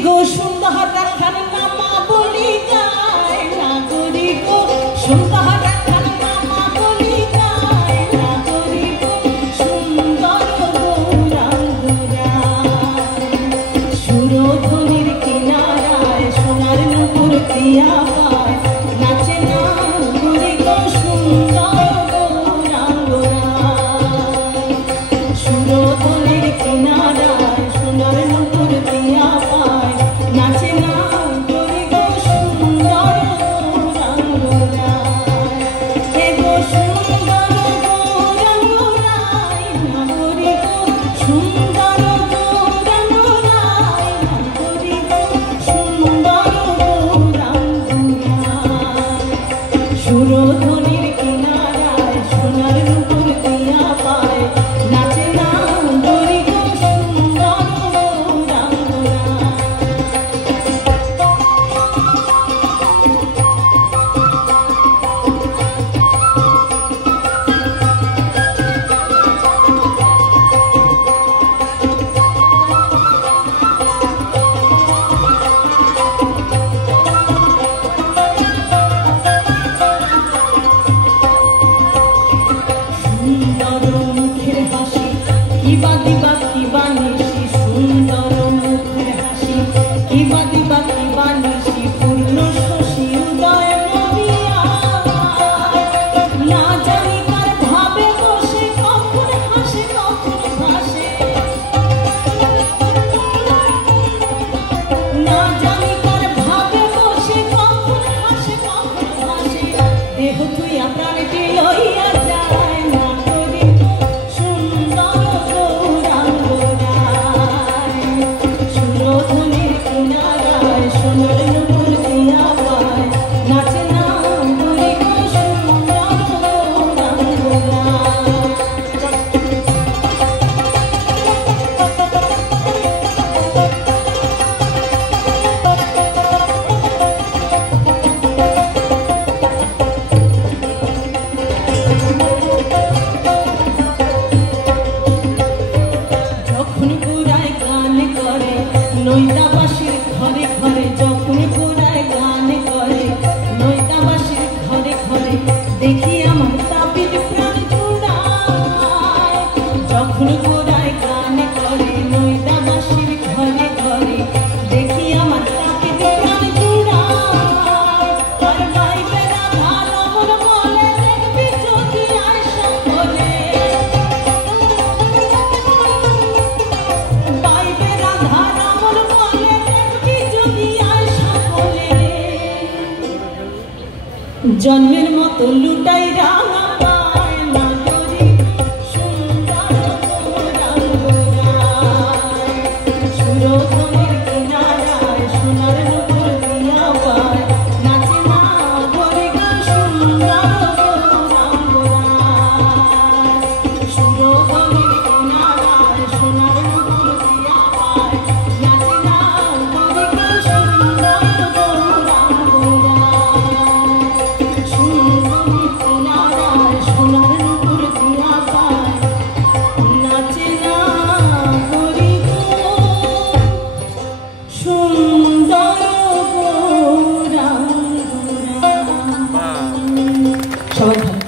গো সুন্দর দেখার নামা বলি গায় নাগরি গো সুন্দর দেখার নামা বলি গায় নাগরি গো সুন্দর গৌরাঙ্গরায় সুরধনির কিনারায় সোনার নুপুর দিয়া পায় নাচে নাগরি গো সুন্দর গৌরাঙ্গরায় সুরধনির কিনারায় সোনার নুপুর দিয়া পায় নাচে নাগরি গো সুন্দর গৌরাঙ্গরায় হে গো সুন্দর গৌরাঙ্গরায় নাগরি গো সুন্দর গৌরাঙ্গরায় নাগরি গো সুন্দর গৌরাঙ্গরায় সুরধনির কিনারায় সোনার নুপুর দিয়া পায় নাচে নাগরি গো সুন্দর গৌরাঙ্গরায় সুন্দর মুখের হাসি কিবা দিবা কিবা নিশি সুন্দর মুখের হাসি কিবা দিবা কিবা নিশি পূর্ণ শশী উদয় নবিয়া না জানি কার ভাবে বসে কখন হাসে কখন ভাসে না জানি কার ভাবে বসে কখন হাসে কখন ভাসে দেহ তুই প্রাণটি লইয়া যায় নাগরি গো সুন্দর গৌরাঙ্গরায় সুরধনির কিনারায় সোনার নুপুর দিয়া পায় নাচে নাগরি গো সুন্দর গৌরাঙ্গরায় যখন পুরায় গান করে নৈতাবাসীর ঘরে ঘরে যখন পুরায় গান করে নৈতাবাসীর ঘরে ঘরে দেখি আমার তাপিত প্রাণ জুড়ায় যখন পুরায় গান করে নৈতাবাসীর ঘরে ঘরে দেখি আমার তাপিত প্রাণ জুড়ায় আর বাইবে রাধা রমণ বলে দেখবি যদি আয়সা বলে বাইবে রাধা রমণ বলে দেখবি যদি আয়সা বলে জন্মের মতো লুটাই রাঙা পায় নাগরি গো সুন্দর গৌরাঙ্গরায় সুরধনির কিনারায় সোনার নুপুর দিয়া পায় নাচে নাগরি গো সুন্দর গৌরাঙ্গরায় সুরধনির কিনারায় সোনার নুপুর দিয়া পায় নাচে নাগরি গো সুন্দর গৌরাঙ্গরায় সুরধনির কিনারায় সোনার নুপুর দিয়া পায় নাচে নাগরি গো সুন্দর গৌরাঙ্গরায় সবাই ভালো